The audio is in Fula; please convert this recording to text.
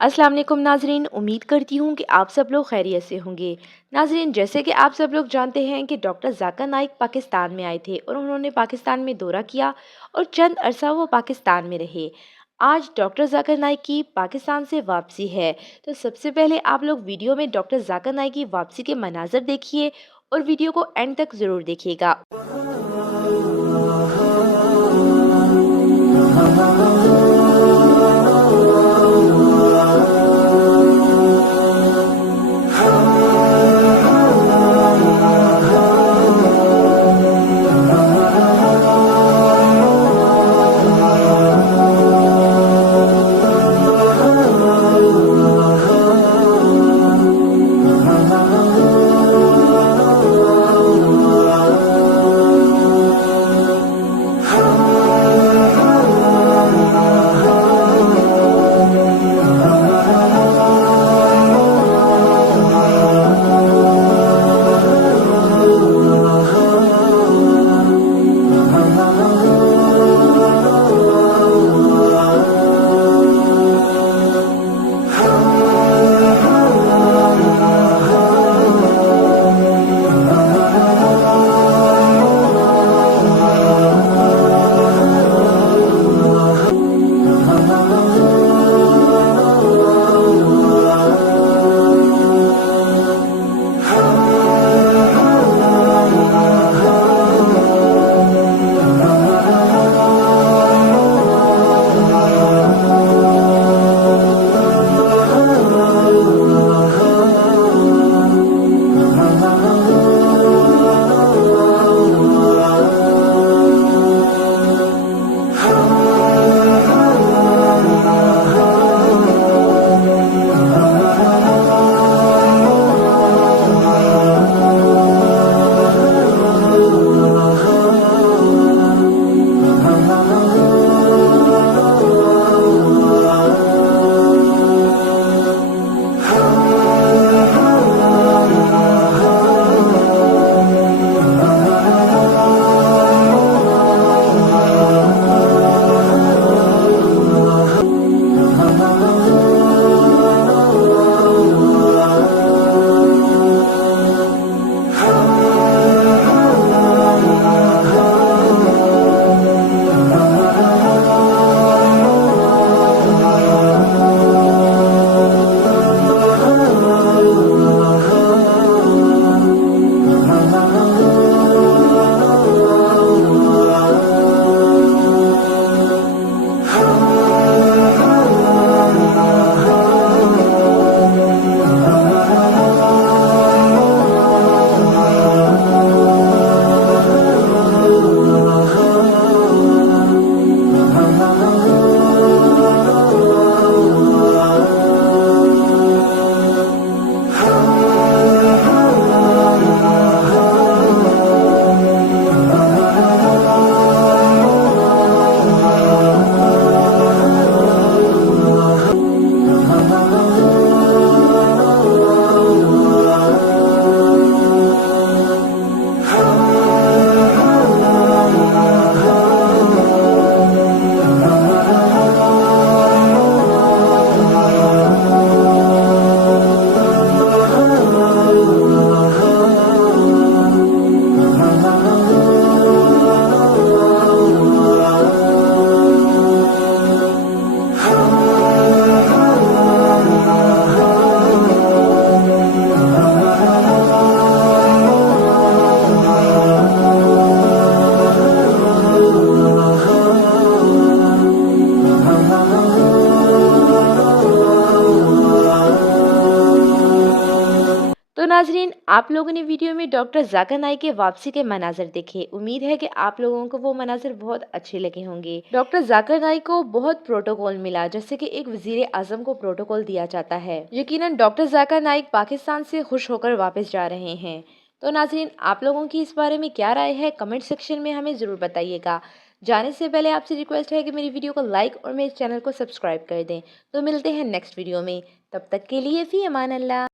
अस्सलाम वालेकुम नाजरीन, उम्मीद करती हूँ कि आप सब लोग खैरियत से होंगे। नाजरीन, जैसे कि आप सब लोग जानते हैं कि डॉक्टर जाकिर नाइक पाकिस्तान में आए थे और उन्होंने पाकिस्तान में दौरा किया और चंद अरसा वो पाकिस्तान में रहे। आज डॉक्टर जाकिर नाइक की पाकिस्तान से वापसी है, तो सबसे पहले आप लोग वीडियो में डॉक्टर जाकिर नाइक की वापसी के मनाजर देखिए और वीडियो को एंड तक ज़रूर देखिएगा। तो नाजरीन, आप लोगों ने वीडियो में डॉक्टर जाकिर नाइक के वापसी के मनाजिर देखे। उम्मीद है कि आप लोगों को वो मनाजिर बहुत अच्छे लगे होंगे। डॉक्टर जाकिर नाइक को बहुत प्रोटोकॉल मिला, जैसे कि एक वजीर आजम को प्रोटोकॉल दिया जाता है। यकीनन डॉक्टर जाकिर नाइक पाकिस्तान से खुश होकर वापस जा रहे हैं। तो नाजरीन, आप लोगों की इस बारे में क्या राय है, कमेंट सेक्शन में हमें ज़रूर बताइएगा। जाने से पहले आपसे रिक्वेस्ट है कि मेरी वीडियो को लाइक और मेरे चैनल को सब्सक्राइब कर दें। तो मिलते हैं नेक्स्ट वीडियो में, तब तक के लिए फ़ी अमान अल्लाह।